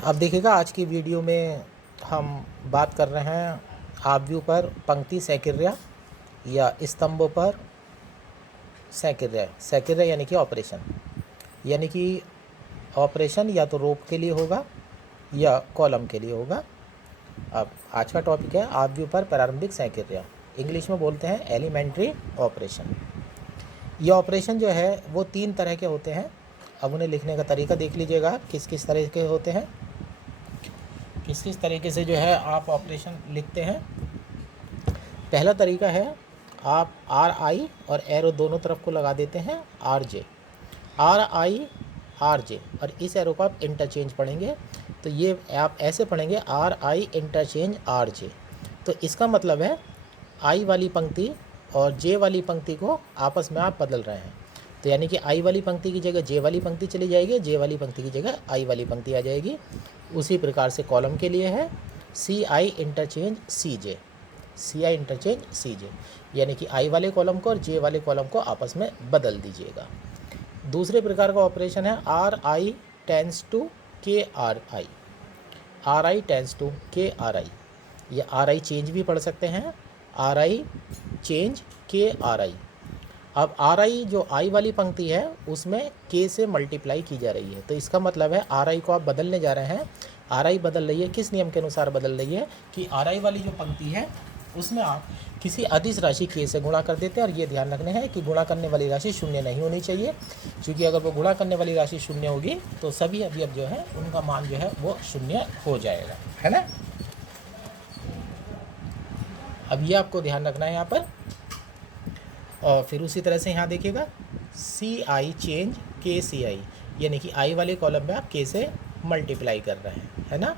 अब देखिएगा आज की वीडियो में हम बात कर रहे हैं आव्यूह पर पंक्ति सैकर्य या स्तंभों पर सैकर्य यानी कि ऑपरेशन, यानी कि ऑपरेशन या तो रोप के लिए होगा या कॉलम के लिए होगा। अब आज का टॉपिक है आव्यूह पर प्रारंभिक सैकर्य, इंग्लिश में बोलते हैं एलिमेंट्री ऑपरेशन। ये ऑपरेशन जो है वो 3 तरह के होते हैं। अब उन्हें लिखने का तरीका देख लीजिएगा किस किस तरह के होते हैं, किस किस तरीके से जो है आप ऑपरेशन लिखते हैं। पहला तरीका है आप आर आई और एरो दोनों तरफ को लगा देते हैं R J, are I R J, और इस एरो को आप इंटरचेंज पढ़ेंगे तो ये आप ऐसे पढ़ेंगे are I interchange R J. तो इसका मतलब है आई वाली पंक्ति और जे वाली पंक्ति को आपस में आप बदल रहे हैं। तो यानी कि आई वाली पंक्ति की जगह जे वाली पंक्ति चली जाएगी, जे वाली पंक्ति की जगह आई वाली पंक्ति आ जाएगी। उसी प्रकार से कॉलम के लिए है सी आई इंटरचेंज सी जे, सी आई इंटरचेंज सी जे, यानी कि आई वाले कॉलम को और जे वाले कॉलम को आपस में बदल दीजिएगा। दूसरे प्रकार का ऑपरेशन है R I tends to k R I, R I tends to k R I, या आर आई चेंज भी पढ़ सकते हैं, R I change k R I. अब आर आई जो आई वाली पंक्ति है उसमें के से मल्टीप्लाई की जा रही है, तो इसका मतलब है आर आई को आप बदलने जा रहे हैं। आर आई बदल रही है, किस नियम के अनुसार बदल रही है कि आर आई वाली जो पंक्ति है उसमें आप किसी अदिश राशि के से गुणा कर देते हैं। और ये ध्यान रखना है कि गुणा करने वाली राशि शून्य नहीं होनी चाहिए, क्योंकि अगर वो गुणा करने वाली राशि शून्य होगी तो सभी अवयव जो है उनका मान जो है वो शून्य हो जाएगा, है ना। अब ये आपको ध्यान रखना है यहाँ पर। और फिर उसी तरह से यहाँ देखिएगा सी आई चेंज के सी आई, यानी कि आई वाले कॉलम में आप के से मल्टीप्लाई कर रहे हैं, है ना,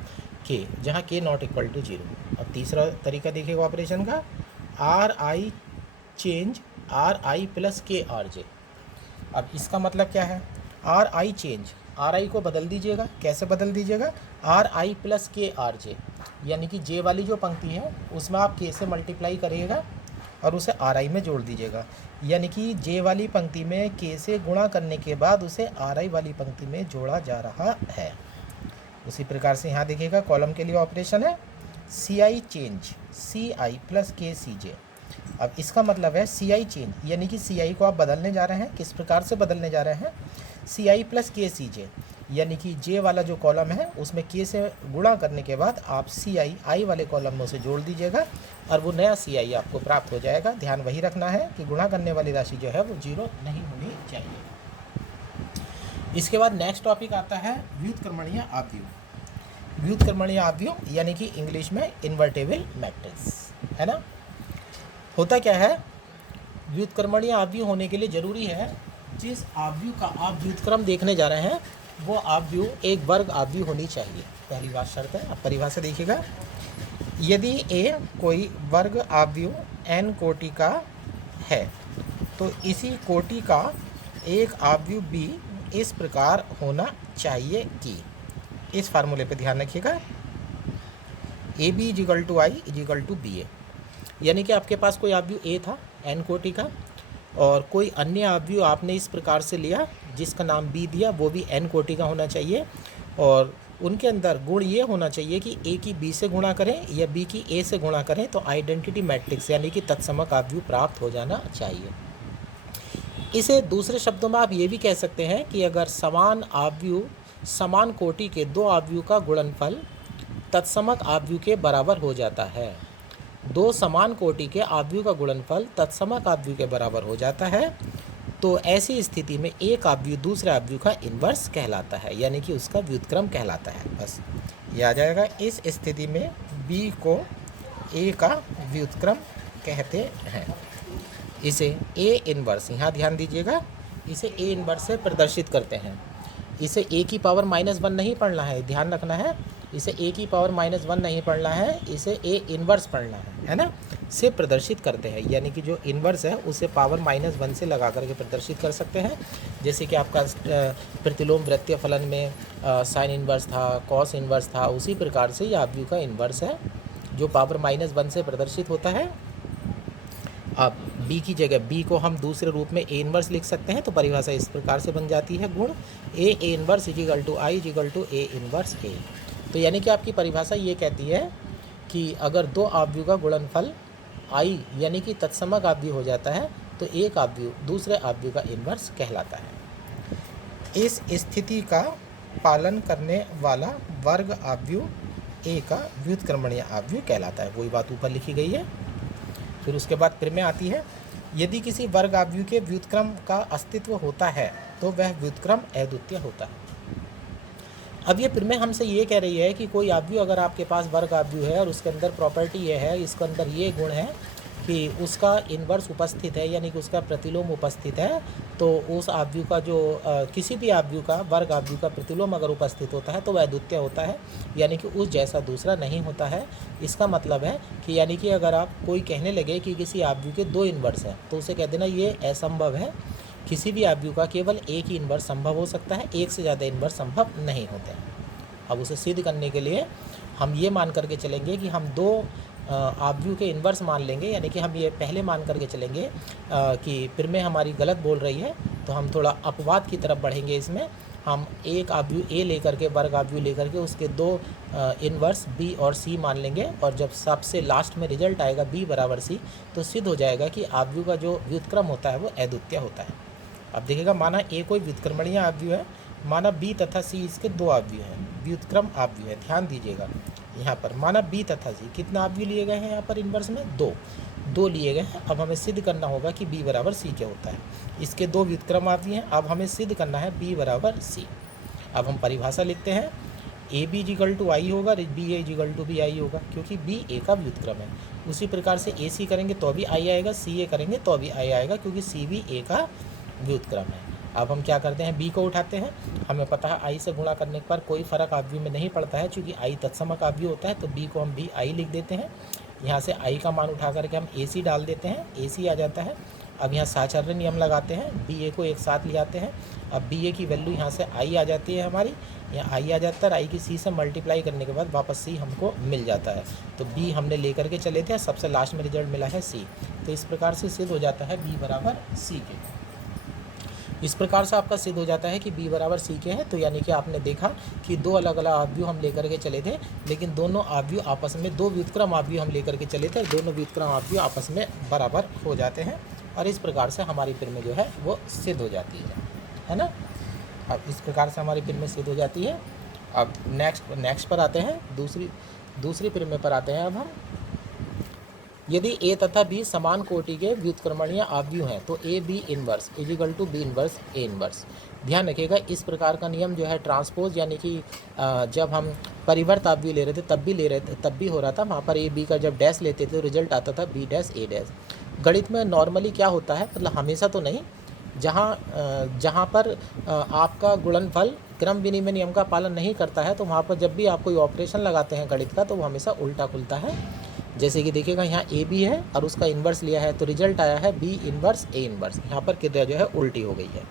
के, जहाँ के नॉट इक्वल टू 0। अब तीसरा तरीका देखिएगा ऑपरेशन का are I change are I plus के आर जे। अब इसका मतलब क्या है, आर आई चेंज, आर आई को बदल दीजिएगा। कैसे बदल दीजिएगा, आर आई प्लस के आर जे, यानी कि जे वाली जो पंक्ति है उसमें आप के से मल्टीप्लाई करिएगा और उसे आर आई में जोड़ दीजिएगा, यानी कि जे वाली पंक्ति में के से गुणा करने के बाद उसे आर आई वाली पंक्ति में जोड़ा जा रहा है। उसी प्रकार से यहाँ देखिएगा कॉलम के लिए ऑपरेशन है सी I change C I plus के सी जे। अब इसका मतलब है सी आई चेंज, यानी कि सी आई को आप बदलने जा रहे हैं। किस प्रकार से बदलने जा रहे हैं, सी आई प्लस के सी जे, यानी कि जे वाला जो कॉलम है उसमें के से गुणा करने के बाद आप सी आई आई वाले कॉलम में उसे जोड़ दीजिएगा और वो नया सी आई आपको प्राप्त हो जाएगा। ध्यान वही रखना है कि गुणा करने वाली राशि जो है वो 0 नहीं होनी चाहिए। इसके बाद नेक्स्ट टॉपिक आता है व्युत्क्रमणीय आव्यूह। व्युत्क्रमणीय आव्यूह यानी कि इंग्लिश में इन्वर्टेबल मैट्रिक्स, है ना। होता क्या है, व्युत्क्रमणीय आव्यूह होने के लिए जरूरी है जिस आव्यूह का आप व्युत्क्रम देखने जा रहे हैं वो आव्यूह एक वर्ग आव्यूह होनी चाहिए, पहली बात शर्त है। अब परिभाषा देखिएगा, यदि ए कोई वर्ग आव्यूह n कोटि का है तो इसी कोटि का एक आव्यूह b इस प्रकार होना चाहिए कि, इस फार्मूले पे ध्यान रखिएगा, A B is equal to I is equal to B A, यानी कि आपके पास कोई आव्यूह ए था n कोटि का और कोई अन्य आव्यूह आपने इस प्रकार से लिया जिसका नाम बी दिया, वो भी n कोटि का होना चाहिए और उनके अंदर गुण ये होना चाहिए कि ए की बी से गुणा करें या बी की ए से गुणा करें तो आइडेंटिटी मैट्रिक्स यानी कि तत्समक आव्यूह प्राप्त हो जाना चाहिए। इसे दूसरे शब्दों में आप ये भी कह सकते हैं कि अगर समान आव्यूह समान कोटि के 2 आव्यूह का गुणनफल तत्समक आव्यूह के बराबर हो जाता है, 2 समान कोटि के आव्यूह का गुणनफल तत्समक आव्यूह के बराबर हो जाता है, तो ऐसी स्थिति में एक आव्यूह दूसरे आव्यूह का इन्वर्स कहलाता है, यानी कि उसका व्युत्क्रम कहलाता है। बस ये आ जाएगा। इस स्थिति में b को a का व्युत्क्रम कहते हैं। इसे a इन्वर्स, यहाँ ध्यान दीजिएगा, इसे a इन्वर्स से प्रदर्शित करते हैं। इसे a की पावर -1 नहीं पढ़ना है, ध्यान रखना है, इसे a की पावर -1 नहीं पढ़ना है, इसे a इन्वर्स पढ़ना है ना, से प्रदर्शित करते हैं, यानी कि जो इन्वर्स है उसे पावर -1 से लगा करके प्रदर्शित कर सकते हैं। जैसे कि आपका प्रतिलोम वृत्तीय फलन में साइन इन्वर्स था, कॉस इन्वर्स था, उसी प्रकार से यह आव्यूह का इन्वर्स है जो पावर -1 से प्रदर्शित होता है। अब b की जगह b को हम दूसरे रूप में a इन्वर्स लिख सकते हैं, तो परिभाषा इस प्रकार से बन जाती है, गुण a inverse equal to I is equal to a inverse a। तो यानी कि आपकी परिभाषा ये कहती है कि अगर दो आव्यूह का गुणनफल आई यानी कि तत्समक आव्यूह हो जाता है तो एक आव्यूह दूसरे आव्यूह का इन्वर्स कहलाता है। इस स्थिति का पालन करने वाला वर्ग आव्यूह ए का व्युत्क्रमणीय आव्यूह कहलाता है। वही बात ऊपर लिखी गई है। फिर उसके बाद प्रमेय आती है, यदि किसी वर्ग आव्यूह के व्युत्क्रम का अस्तित्व होता है तो वह व्युत्क्रम अद्वितीय होता है। अब ये प्रमेय हमसे ये कह रही है कि कोई आव्यूह अगर आपके पास वर्ग आव्यूह है और उसके अंदर प्रॉपर्टी ये है, इसके अंदर ये गुण है कि उसका इन्वर्स उपस्थित है यानी कि उसका प्रतिलोम उपस्थित है, तो उस आव्यूह का जो किसी भी आव्यूह का वर्ग आव्यूह का प्रतिलोम अगर उपस्थित होता है तो वह अद्वितीय होता है, यानी कि उस जैसा दूसरा नहीं होता है। इसका मतलब है कि यानी कि अगर आप कोई कहने लगे कि किसी आव्यूह के दो इन्वर्स हैं तो उसे कह देना ये असंभव है। किसी भी आव्यूह का केवल एक ही इन्वर्स संभव हो सकता है, एक से ज़्यादा इन्वर्स संभव नहीं होते हैं। अब उसे सिद्ध करने के लिए हम ये मान करके चलेंगे कि हम दो आव्यूह के इन्वर्स मान लेंगे, यानी कि हम ये पहले मान करके चलेंगे कि प्रमेय हमारी गलत बोल रही है, तो हम थोड़ा अपवाद की तरफ बढ़ेंगे। इसमें हम एक आव्यूह ए लेकर के वर्ग आव्यूह लेकर के उसके दो इन्वर्स बी और सी मान लेंगे, और जब सबसे लास्ट में रिजल्ट आएगा बी बराबर सी तो सिद्ध हो जाएगा कि आव्यूह का जो व्युत्क्रम होता है वो अद्वितीय होता है। अब देखिएगा, माना ए कोई व्युत्क्रमणीय आव्यूह है, माना बी तथा सी इसके दो आव्यूह हैं, व्युत्क्रम आव्यूह है। ध्यान दीजिएगा यहाँ पर माना बी तथा सी कितना आव्यूह लिए गए हैं यहाँ पर इन्वर्स में, दो लिए गए हैं। अब हमें सिद्ध करना होगा कि बी बराबर सी क्या होता है। इसके दो व्युत्क्रम आव्यूह हैं, अब हमें सिद्ध करना है बी बराबर सी। अब हम परिभाषा लिखते हैं, A B equal to I होगा, B A equal to B I होगा, क्योंकि बी ए का व्युत्क्रम है। उसी प्रकार से ए सी करेंगे तो भी आई आएगा, सी ए करेंगे तो भी आई आएगा, क्योंकि सी भी ए का व्युत्क्रम है। अब हम क्या करते हैं, बी को उठाते हैं। हमें पता है आई से गुणा करने पर कोई फ़र्क आव्यूह में नहीं पड़ता है, क्योंकि आई तत्समक आव्यूह होता है, तो बी को हम बी आई लिख देते हैं। यहाँ से आई का मान उठा करके हम ए सी डाल देते हैं, ए सी आ जाता है। अब यहाँ साचार्य नियम लगाते हैं, बी ए को एक साथ ले आते हैं। अब बी ए की वैल्यू यहाँ से आई आ जाती है हमारी, यहाँ आई आ जाता है, आई की सी से मल्टीप्लाई करने के बाद वापस सी हमको मिल जाता है। तो बी हमने लेकर के चले थे, सबसे लास्ट में रिजल्ट मिला है सी। तो इस प्रकार से सिद्ध हो जाता है बी बराबर सी के। इस प्रकार से आपका सिद्ध हो जाता है कि बी बराबर सी के है। तो यानी कि आपने देखा कि दो अलग अलग आव्यूह हम लेकर के चले थे, लेकिन दोनों आव्यूह आपस में, दो व्युत्क्रम आव्यूह हम लेकर के चले थे, दोनों व्युत्क्रम आव्यूह आपस में बराबर हो जाते हैं, और इस प्रकार से हमारी प्रमेय जो है वो सिद्ध हो जाती है ना। अब इस प्रकार से हमारी प्रमेय सिद्ध हो जाती है। अब नेक्स्ट पर आते हैं, दूसरी प्रमेय पर आते हैं। अब हम, यदि ए तथा बी समान कोटि के व्युत्क्रमणीय आव्यूह हैं तो A B inverse is equal to B inverse A inverse. ध्यान रखिएगा, इस प्रकार का नियम जो है ट्रांसपोज, यानी कि जब हम परिवर्त आव्यूह ले रहे थे तब भी हो रहा था। वहाँ पर ए बी का जब डैश लेते थे तो रिजल्ट आता था बी डैश ए डैश। गणित में नॉर्मली क्या होता है, मतलब हमेशा तो नहीं, जहाँ पर आपका गुणनफल क्रम विनिमय नियम का पालन नहीं करता है तो वहाँ पर जब भी आप कोई ऑपरेशन लगाते हैं गणित का तो वो हमेशा उल्टा खुलता है। जैसे कि देखिएगा, यहाँ ए बी है और उसका इन्वर्स लिया है तो रिजल्ट आया है बी इन्वर्स ए इन्वर्स। यहाँ पर क्रिया जो है उल्टी हो गई है।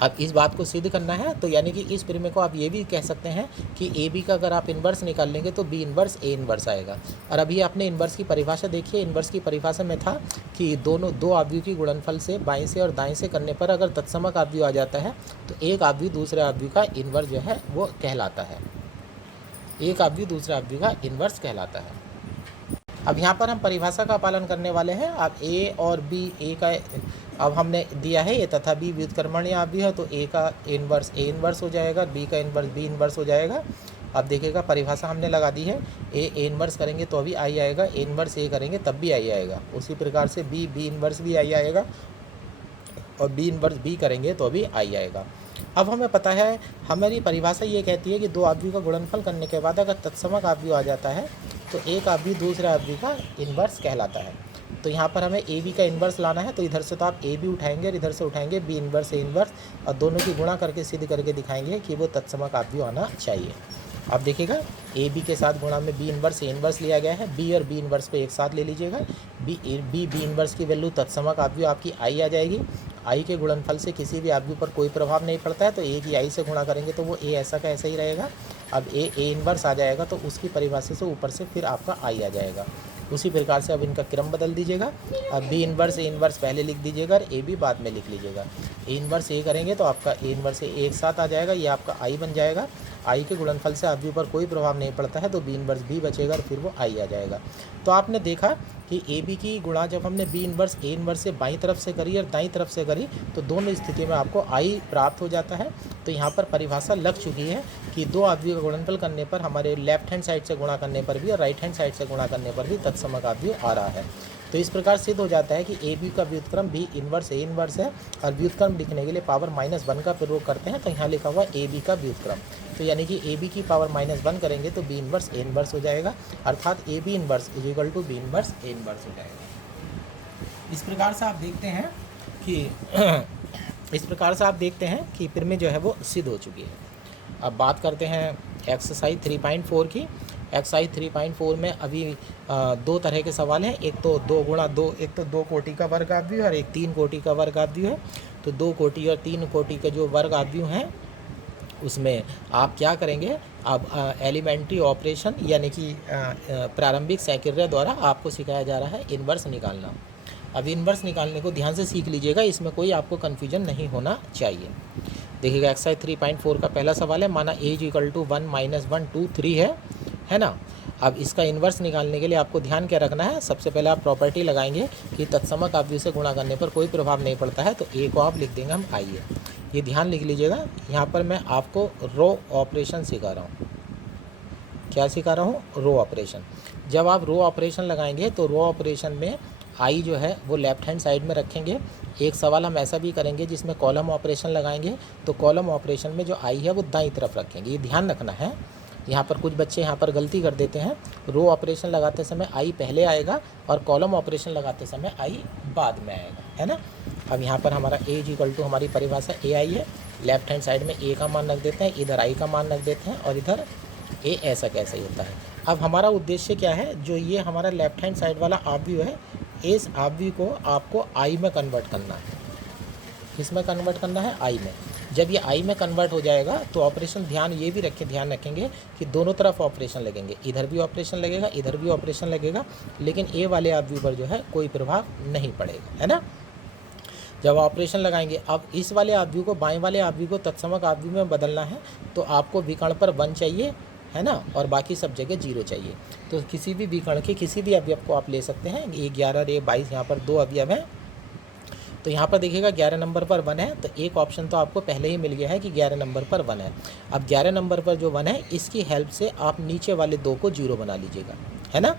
अब इस बात को सिद्ध करना है, तो यानी कि इस प्रमेय को आप ये भी कह सकते हैं कि ए बी का अगर आप इन्वर्स निकाल लेंगे तो बी इन्वर्स ए इन्वर्स आएगा। और अभी आपने इन्वर्स की परिभाषा देखिए, इन्वर्स की परिभाषा में था कि दो आव्यूह की गुणनफल से बाएं से और दाएं से करने पर अगर तत्समक आव्यूह आ जाता है तो एक आव्यूह दूसरे आव्यूह का इन्वर्स जो है वो कहलाता है, एक आव्यूह दूसरे आव्यूह का इन्वर्स कहलाता है। अब यहाँ पर हम परिभाषा का पालन करने वाले हैं। अब ए और बी, ए का अब हमने दिया है ए तथा बी व्युत्क्रमणीय आव्यूह है तो ए का इन्वर्स ए इन्वर्स हो जाएगा, बी का इन्वर्स बी इन्वर्स हो जाएगा। अब देखिएगा, परिभाषा हमने लगा दी है, ए इन्वर्स करेंगे तो भी आई आएगा, ए इन्वर्स ए करेंगे तब भी आई आएगा। उसी प्रकार से बी इन्वर्स भी आई आएगा और बी इन्वर्स बी करेंगे तो भी आई आएगा। अब हमें पता है, हमारी परिभाषा ये कहती है कि दो आव्यूह का गुणनफल करने के बाद अगर तत्समक आव्यूह आ जाता है तो एक आव्यूह दूसरे आव्यूह का इन्वर्स कहलाता है। तो यहाँ पर हमें ए बी का इन्वर्स लाना है, तो इधर से तो आप ए बी उठाएंगे और इधर से उठाएंगे बी इन्वर्स ए इन्वर्स, और दोनों की गुणा करके सिद्ध करके दिखाएंगे कि वो तत्समक आव्यूह आना चाहिए। अब देखिएगा, ए बी के साथ गुणा में बी इन्वर्स ए इन्वर्स लिया गया है, बी और बी इन्वर्स को एक साथ ले लीजिएगा। बी इन्वर्स की वैल्यू तत्समक आव्यूह आपकी आई आ जाएगी। आई के गुणनफल से किसी भी आव्यूह पर कोई प्रभाव नहीं पड़ता है, तो ए की आई से गुणा करेंगे तो वो ए ऐसा का ऐसा ही रहेगा। अब ए इन्वर्स आ जाएगा तो उसकी परिभाषा से ऊपर से फिर आपका आई आ जाएगा। उसी प्रकार से अब इनका क्रम बदल दीजिएगा। अब बी इन्वर्स ए इन्वर्स पहले लिख दीजिएगा और ए बी बाद में लिख लीजिएगा। ए इन्वर्स ए करेंगे तो आपका ए इन्वर्स ए एक साथ आ जाएगा, ये आपका आई बन जाएगा। आई के गुणनफल से अवयव पर कोई प्रभाव नहीं पड़ता है तो बी इनवर्स बी बचेगा और फिर वो आई आ जाएगा। तो आपने देखा कि ए बी की गुणा जब हमने बी इनवर्स ए इनवर्स से बाईं तरफ से करी और दाईं तरफ से करी तो दोनों स्थिति में आपको आई प्राप्त हो जाता है। तो यहाँ पर परिभाषा लग चुकी है कि दो अवयव का गुणनफल करने पर हमारे लेफ्ट हैंड साइड से गुणा करने पर भी और राइट हैंड साइड से गुणा करने पर भी तत्समक अवयव आ रहा है। तो इस प्रकार सिद्ध हो जाता है कि ए बी का व्युत्क्रम बी इनवर्स ए इनवर्स है और व्युत्क्रम लिखने के लिए पावर -1 का प्रयोग करते हैं। तो यहाँ लिखा हुआ ए बी का व्युत्क्रम, तो यानी कि ए बी की पावर -1 करेंगे तो बी इनवर्स ए इनवर्स हो जाएगा, अर्थात A B inverse is equal to B inverse A inverse हो जाएगा। इस प्रकार से आप देखते हैं कि फिर में जो है वो सिद्ध हो चुकी है। अब बात करते हैं एक्सरसाइज 3.4 की। एक्सरसाइज 3.4 में अभी दो तरह के सवाल हैं, एक तो 2 गुणा 2, एक तो 2 कोटि का वर्ग अवयव और एक 3 कोटि का वर्ग अवयव है। तो 2 कोटि और 3 कोटि के जो वर्ग अवयव हैं उसमें आप क्या करेंगे, अब एलिमेंट्री ऑपरेशन यानी कि प्रारंभिक सैकर्य द्वारा आपको सिखाया जा रहा है इन्वर्स निकालना। अब इन्वर्स निकालने को ध्यान से सीख लीजिएगा, इसमें कोई आपको कन्फ्यूजन नहीं होना चाहिए। देखिएगा एक्सरसाइज 3.4 का पहला सवाल है, माना a = 1 - 1 2 3 है ना। अब इसका इन्वर्स निकालने के लिए आपको ध्यान क्या रखना है, सबसे पहले आप प्रॉपर्टी लगाएंगे कि तत्समक अवयव से गुणा करने पर कोई प्रभाव नहीं पड़ता है, तो a को आप लिख देंगे हम i है। ये ध्यान लिख लीजिएगा, यहाँ पर मैं आपको रो ऑपरेशन सिखा रहा हूँ। क्या सिखा रहा हूँ? Row operation. जब आप रो ऑपरेशन लगाएंगे तो रो ऑपरेशन में आई जो है वो लेफ्ट हैंड साइड में रखेंगे। एक सवाल हम ऐसा भी करेंगे जिसमें कॉलम ऑपरेशन लगाएंगे, तो कॉलम ऑपरेशन में जो आई है वो दाईं तरफ रखेंगे। ये ध्यान रखना है। यहाँ पर कुछ बच्चे यहाँ पर गलती कर देते हैं, रो ऑपरेशन लगाते समय आई पहले आएगा और कॉलम ऑपरेशन लगाते समय आई बाद में आएगा, है ना। अब यहाँ पर हमारा a = हमारी परिभाषा ए आई है, लेफ्ट हैंड साइड में a का मान रख देते हैं, इधर i का मान रख देते हैं और इधर a ऐसा कैसे ही होता है। अब हमारा उद्देश्य क्या है, जो ये हमारा लेफ्ट हैंड साइड वाला अवयव है, इस अवयव को आपको आई में कन्वर्ट करना है। किसमें कन्वर्ट करना है? आई में। जब ये आई में कन्वर्ट हो जाएगा तो ऑपरेशन ध्यान रखेंगे कि दोनों तरफ ऑपरेशन लगेंगे, इधर भी ऑपरेशन लगेगा, इधर भी ऑपरेशन लगेगा, लेकिन ए वाले अवयव पर जो है कोई प्रभाव नहीं पड़ेगा, है ना। जब ऑपरेशन लगाएंगे, अब इस वाले अवयव को बाएं वाले अवयव को तत्समक अवयव में बदलना है, तो आपको विकर्ण पर 1 चाहिए, है ना, और बाकी सब जगह 0 चाहिए। तो किसी भी विकर्ण के किसी भी अवयव को आप ले सकते हैं। ये 11 और ये 22 यहाँ पर 2 अवयव हैं। तो यहाँ पर देखिएगा 11 नंबर पर 1 है, तो एक ऑप्शन तो आपको पहले ही मिल गया है कि 11 नंबर पर 1 है। अब 11 नंबर पर जो 1 है, इसकी हेल्प से आप नीचे वाले 2 को 0 बना लीजिएगा, है ना।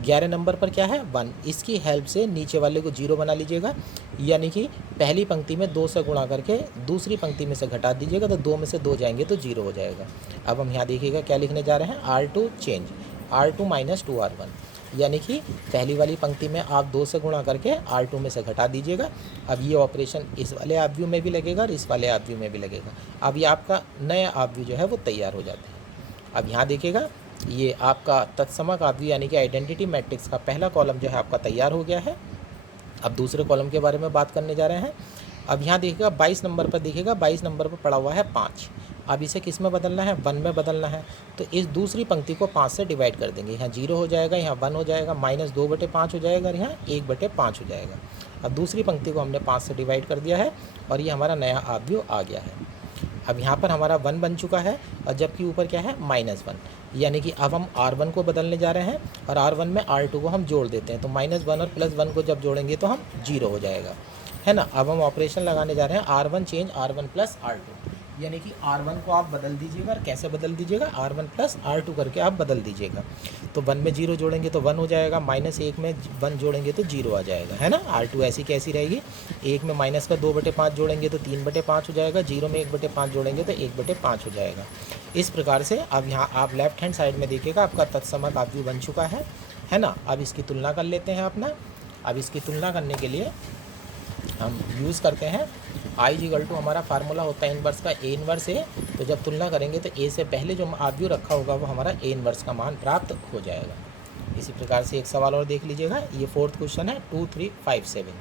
11 नंबर पर क्या है? 1, इसकी हेल्प से नीचे वाले को 0 बना लीजिएगा, यानी कि पहली पंक्ति में 2 से गुणा करके दूसरी पंक्ति में से घटा दीजिएगा, तो 2 में से 2 जाएंगे तो 0 हो जाएगा। अब हम यहाँ देखिएगा क्या लिखने जा रहे हैं, R2 चेंज R2 - 2R1, यानी कि पहली वाली पंक्ति में आप 2 से गुणा करके R2 में से घटा दीजिएगा। अब ये ऑपरेशन इस वाले अवयव में भी लगेगा और इस वाले अवयव में भी लगेगा। अब ये आपका नया अवयव जो है वो तैयार हो जाते हैं। अब यहाँ देखिएगा, ये आपका तत्समक अवयव यानी कि आइडेंटिटी मैट्रिक्स का पहला कॉलम जो है आपका तैयार हो गया है। अब दूसरे कॉलम के बारे में बात करने जा रहे हैं। अब यहाँ देखिएगा 22 नंबर पर, देखिएगा 22 नंबर पर पड़ा हुआ है 5। अब इसे किस में बदलना है? 1 में बदलना है। तो इस दूसरी पंक्ति को 5 से डिवाइड कर देंगे, यहाँ 0 हो जाएगा, यहाँ 1 हो जाएगा, -2/5 हो जाएगा और यहाँ 1/5 हो जाएगा। अब दूसरी पंक्ति को हमने 5 से डिवाइड कर दिया है और ये हमारा नया अवयव आ गया है। अब यहाँ पर हमारा 1 बन चुका है और जबकि ऊपर क्या है? -1, यानी कि अब हम R1 को बदलने जा रहे हैं और R1 में R2 को हम जोड़ देते हैं, तो -1 और +1 को जब जोड़ेंगे तो हम 0 हो जाएगा, है ना। अब हम ऑपरेशन लगाने जा रहे हैं R1 चेंज R1 + R2, यानी कि R1 को आप बदल दीजिएगा। और कैसे बदल दीजिएगा? R1 + R2 करके आप बदल दीजिएगा। तो 1 में 0 जोड़ेंगे तो 1 हो जाएगा, -1 में 1 जोड़ेंगे तो 0 आ जाएगा, है ना। R2 ऐसी कैसी रहेगी, 1 में -2/5 जोड़ेंगे तो 3/5 हो जाएगा, 0 में 1/5 जोड़ेंगे तो 1/5 हो जाएगा। इस प्रकार से अब यहाँ आप लेफ्ट हैंड साइड में देखिएगा आपका तत्समक अवयव बन चुका है ना। अब इसकी तुलना कर लेते हैं अपना। अब इसकी तुलना करने के लिए हम यूज़ करते हैं I = हमारा फार्मूला होता है इन्वर्स का, A इन्वर्स है। तो जब तुलना करेंगे तो A से पहले जो अवयव रखा होगा वो हमारा A इन्वर्स का मान प्राप्त हो जाएगा। इसी प्रकार से एक सवाल और देख लीजिएगा, ये 4th क्वेश्चन है 2 3 5 7।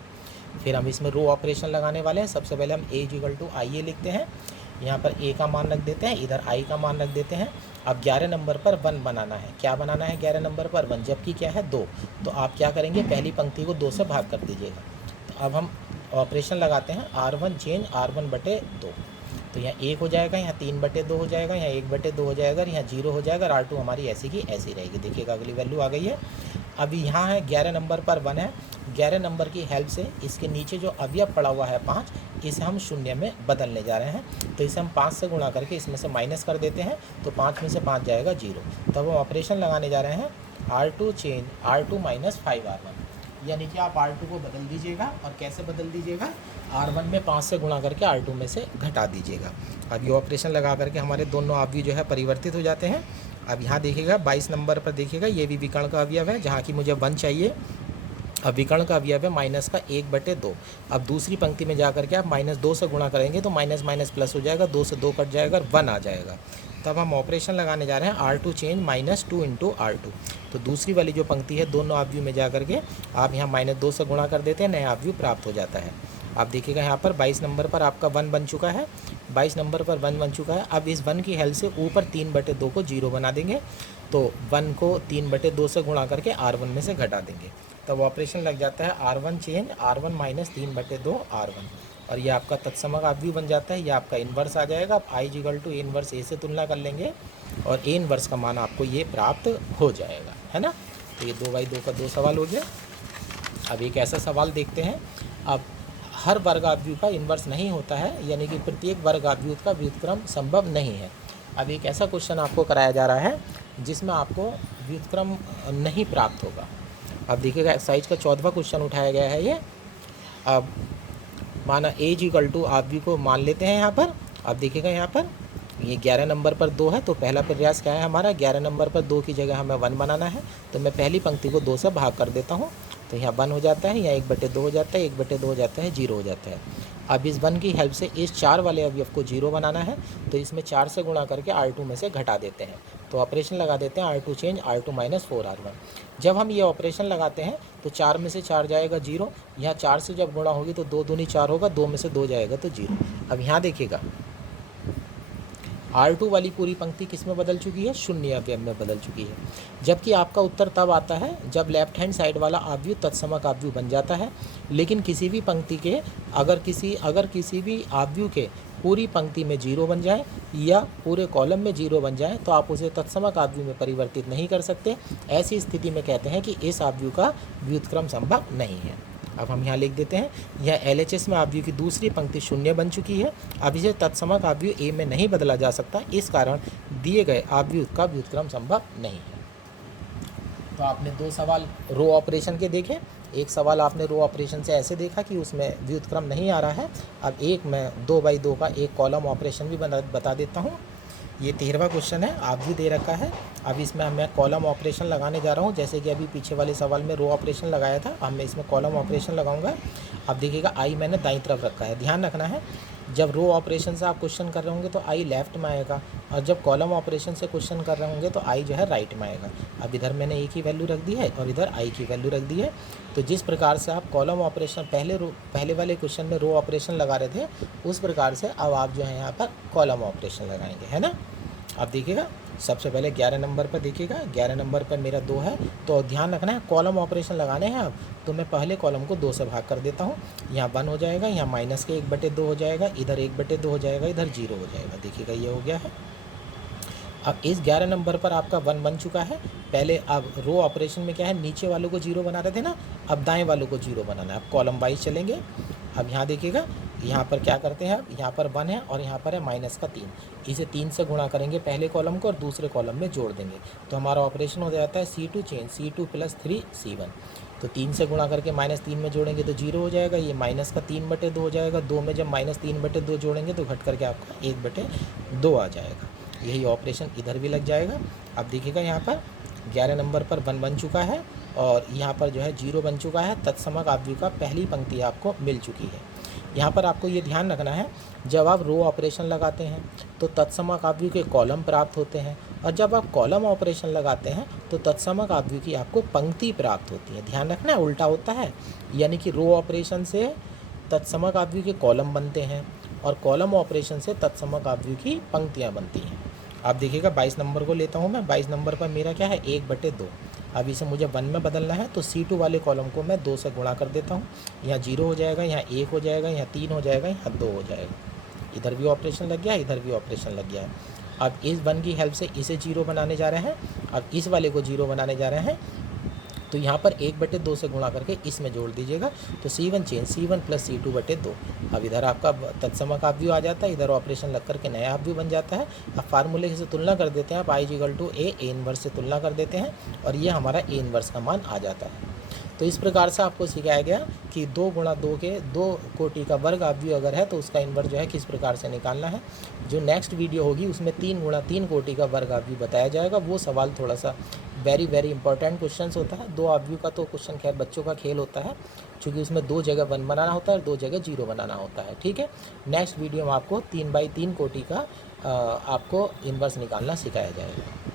फिर हम इसमें रो ऑपरेशन लगाने वाले हैं। सबसे पहले हम A = IA लिखते हैं, यहाँ पर A का मान रख देते हैं, इधर I का मान रख देते हैं। अब 11 नंबर पर 1 बनाना है। क्या बनाना है 11 नंबर पर? 1, जबकि क्या है 2। तो आप क्या करेंगे, पहली पंक्ति को 2 से भाग कर दीजिएगा। तो अब हम ऑपरेशन लगाते हैं R1 चेंज R1/2। तो यहाँ 1 हो जाएगा, यहाँ 3/2 हो जाएगा, यहाँ 1/2 हो जाएगा, यहाँ 0 हो जाएगा और R2 हमारी ऐसी की ऐसी रहेगी। देखिएगा अगली वैल्यू आ गई है। अब यहाँ है 11 नंबर पर 1 है। 11 नंबर की हेल्प से इसके नीचे जो अवयव पड़ा हुआ है 5, इसे हम शून्य में बदलने जा रहे हैं। तो इसे हम 5 से गुणा करके इसमें से माइनस कर देते हैं, तो 5 में से 5 जाएगा 0। तब हम ऑपरेशन लगाने जा रहे हैं R2 change R2 minus 5R1, यानी कि आप R2 को बदल दीजिएगा। और कैसे बदल दीजिएगा? R1 में 5 से गुणा करके R2 में से घटा दीजिएगा। अब ये ऑपरेशन लगा करके हमारे दोनों अवयव जो है परिवर्तित हो जाते हैं। अब यहाँ देखिएगा 22 नंबर पर देखिएगा, ये भी विकर्ण का अवयव है जहाँ की मुझे 1 चाहिए। अब विकर्ण का अवयव है माइनस का 1/2। अब दूसरी पंक्ति में जा करके आप -2 से गुणा करेंगे तो माइनस माइनस प्लस हो जाएगा, 2 से 2 कट जाएगा और 1 आ जाएगा। तब हम ऑपरेशन लगाने जा रहे हैं R2 चेंज -2 × R2। तो दूसरी वाली जो पंक्ति है दोनों अवयव में जा करके आप यहाँ -2 से गुणा कर देते हैं, नया अवयव प्राप्त हो जाता है। आप देखिएगा यहाँ पर 22 नंबर पर आपका 1 बन चुका है। 22 नंबर पर 1 बन चुका है। अब इस 1 की हेल्प से ऊपर 3/2 को 0 बना देंगे, तो 1 को 3/2 से गुणा करके R1 में से घटा देंगे। तब ऑपरेशन लग जाता है R1 change R1 minus 3/2 R1, और ये आपका तत्समक अवयव बन जाता है। ये आपका इन्वर्स आ जाएगा। आप I = A इन्वर्स A से तुलना कर लेंगे और A इन्वर्स का मान आपको ये प्राप्त हो जाएगा, है ना। तो ये 2/2 का 2 सवाल हो गया। अब एक ऐसा सवाल देखते हैं। अब हर वर्ग अवयव का इन्वर्स नहीं होता है, यानी कि प्रत्येक वर्ग अवयव का व्युत्क्रम संभव नहीं है। अब एक ऐसा क्वेश्चन आपको कराया जा रहा है जिसमें आपको व्युत्क्रम नहीं प्राप्त होगा। अब देखिएगा एक्सरसाइज का 14वां क्वेश्चन उठाया गया है ये। अब माना A = अवयव को मान लेते हैं यहाँ पर। अब देखिएगा यहाँ पर ये 11 नंबर पर 2 है, तो पहला प्रयास क्या है हमारा? 11 नंबर पर 2 की जगह हमें 1 बनाना है। तो मैं पहली पंक्ति को 2 से भाग कर देता हूँ, तो यहाँ 1 हो जाता है, यहाँ 1/2 हो जाता है, 1/2 हो जाता है, 0 हो जाता है। अब इस 1 की हेल्प से इस 4 वाले अवयव को 0 बनाना है, तो इसमें 4 से गुणा करके R2 में से घटा देते हैं। तो ऑपरेशन लगा देते हैं R2 change R2 minus 4R1। जब हम ये ऑपरेशन लगाते हैं तो 4 में से 4 जाएगा 0, यहाँ 4 से जब गुणा होगी तो 2 दूनी 4 होगा, 2 में से 2 जाएगा तो 0। अब यहाँ देखिएगा R2 वाली पूरी पंक्ति किस में बदल चुकी है? शून्य अवयव में बदल चुकी है। जबकि आपका उत्तर तब आता है जब लेफ्ट हैंड साइड वाला अवयव तत्समक अवयव बन जाता है। लेकिन किसी भी पंक्ति के अगर किसी भी अवयव के पूरी पंक्ति में 0 बन जाए या पूरे कॉलम में 0 बन जाए तो आप उसे तत्समक अवयव में परिवर्तित नहीं कर सकते। ऐसी स्थिति में कहते हैं कि इस अवयव का व्युत्क्रम संभव नहीं है। अब हम यहाँ लिख देते हैं, यह LHS में अवयव की दूसरी पंक्ति शून्य बन चुकी है। अब इसे तत्समक अवयव A में नहीं बदला जा सकता, इस कारण दिए गए अवयव का व्युत्क्रम संभव नहीं है। तो आपने 2 सवाल रो ऑपरेशन के देखे। एक सवाल आपने रो ऑपरेशन से ऐसे देखा कि उसमें व्युत्क्रम नहीं आ रहा है। अब एक मैं 2/2 का एक कॉलम ऑपरेशन भी बता देता हूँ। ये 13वां क्वेश्चन है, आप भी दे रखा है। अब इसमें मैं कॉलम ऑपरेशन लगाने जा रहा हूँ, जैसे कि अभी पीछे वाले सवाल में रो ऑपरेशन लगाया था। अब मैं इसमें कॉलम ऑपरेशन लगाऊंगा। अब देखिएगा I मैंने दाईं तरफ रखा है। ध्यान रखना है, जब रो ऑपरेशन से आप क्वेश्चन कर रहे होंगे तो I लेफ्ट में आएगा, और जब कॉलम ऑपरेशन से क्वेश्चन कर रहे होंगे तो I जो है राइट में आएगा। अब इधर मैंने A की वैल्यू रख दी है और इधर I की वैल्यू रख दी है। तो जिस प्रकार से आप कॉलम ऑपरेशन पहले वाले क्वेश्चन में रो ऑपरेशन लगा रहे थे, उस प्रकार से अब आप जो है यहाँ पर कॉलम ऑपरेशन लगाएंगे, है ना। अब देखिएगा सबसे पहले 11 नंबर पर देखिएगा, 11 नंबर पर मेरा 2 है, तो ध्यान रखना है कॉलम ऑपरेशन लगाने हैं। अब तो मैं पहले कॉलम को 2 से भाग कर देता हूँ, यहाँ 1 हो जाएगा, यहाँ माइनस के 1/2 हो जाएगा, इधर 1/2 हो जाएगा, इधर 0 हो जाएगा। देखिएगा ये हो गया है। अब इस 11 नंबर पर आपका 1 बन चुका है। पहले अब रो ऑपरेशन में क्या है, नीचे वालों को 0 बना रहे थे ना, अब दाएँ वालों को 0 बनाना है। अब कॉलम वाइज चलेंगे। अब यहाँ देखिएगा, यहाँ पर क्या करते हैं, अब यहाँ पर 1 है और यहाँ पर है -3। इसे 3 से गुणा करेंगे पहले कॉलम को और दूसरे कॉलम में जोड़ देंगे, तो हमारा ऑपरेशन हो जाता है C2 चेंज C2 + 3C1। तो 3 से गुणा करके -3 में जोड़ेंगे तो 0 हो जाएगा, ये -3/2 हो जाएगा। 2 में जब -3/2 जोड़ेंगे तो घट करके आपका 1/2 आ जाएगा। यही ऑपरेशन इधर भी लग जाएगा। अब देखिएगा यहाँ पर 11 नंबर पर 1 बन चुका है और यहाँ पर जो है 0 बन चुका है। तत्समक अवयव का पहली पंक्ति आपको मिल चुकी है। यहाँ पर आपको ये ध्यान रखना है, जब आप रो ऑपरेशन लगाते हैं तो तत्समक अवयव के कॉलम प्राप्त होते हैं, और जब आप कॉलम ऑपरेशन लगाते हैं तो तत्समक अवयव की आपको पंक्ति प्राप्त होती है। ध्यान रखना है, उल्टा होता है, यानी कि रो ऑपरेशन से तत्समक अवयव के कॉलम बनते हैं और कॉलम ऑपरेशन से तत्समक अवयव की पंक्तियाँ बनती हैं। आप देखिएगा 22 नंबर को लेता हूँ मैं। 22 नंबर पर मेरा क्या है, 1/2। अब इसे मुझे 1 में बदलना है, तो C2 वाले कॉलम को मैं 2 से गुणा कर देता हूँ। यहाँ 0 हो जाएगा, यहाँ 1 हो जाएगा, यहाँ 3 हो जाएगा, यहाँ 2 हो जाएगा। इधर भी ऑपरेशन लग गया, इधर भी ऑपरेशन लग गया है। अब इस 1 की हेल्प से इसे 0 बनाने जा रहे हैं, अब इस वाले को 0 बनाने जा रहे हैं, तो यहाँ पर 1/2 से गुणा करके इसमें जोड़ दीजिएगा, तो C1 change C1 plus C2/2। अब इधर आपका तत्समक ऑब्व्यू आ जाता है, इधर ऑपरेशन लग करके नया ऑब्व्यू बन जाता है। अब फार्मूले से तुलना कर देते हैं, आप I = A इनवर्स से तुलना कर देते हैं और ये हमारा A इनवर्स का मान आ जाता है। तो इस प्रकार से आपको सिखाया गया कि 2 × 2 के 2 कोटि का वर्ग ऑब्व्यू अगर है तो उसका इनवर्स जो है किस प्रकार से निकालना है। जो नेक्स्ट वीडियो होगी उसमें 3 × 3 कोटि का वर्ग ऑब्व्यू बताया जाएगा। वो सवाल थोड़ा सा वेरी इंपॉर्टेंट क्वेश्चन होता है। 2 ऑब्व्यू का तो क्वेश्चन खैर बच्चों का खेल होता है, क्योंकि उसमें 2 जगह 1 बनाना होता है और 2 जगह 0 बनाना होता है। ठीक है, नेक्स्ट वीडियो में आपको 3 × 3 कोटि का आपको इनवर्स निकालना सिखाया जाएगा।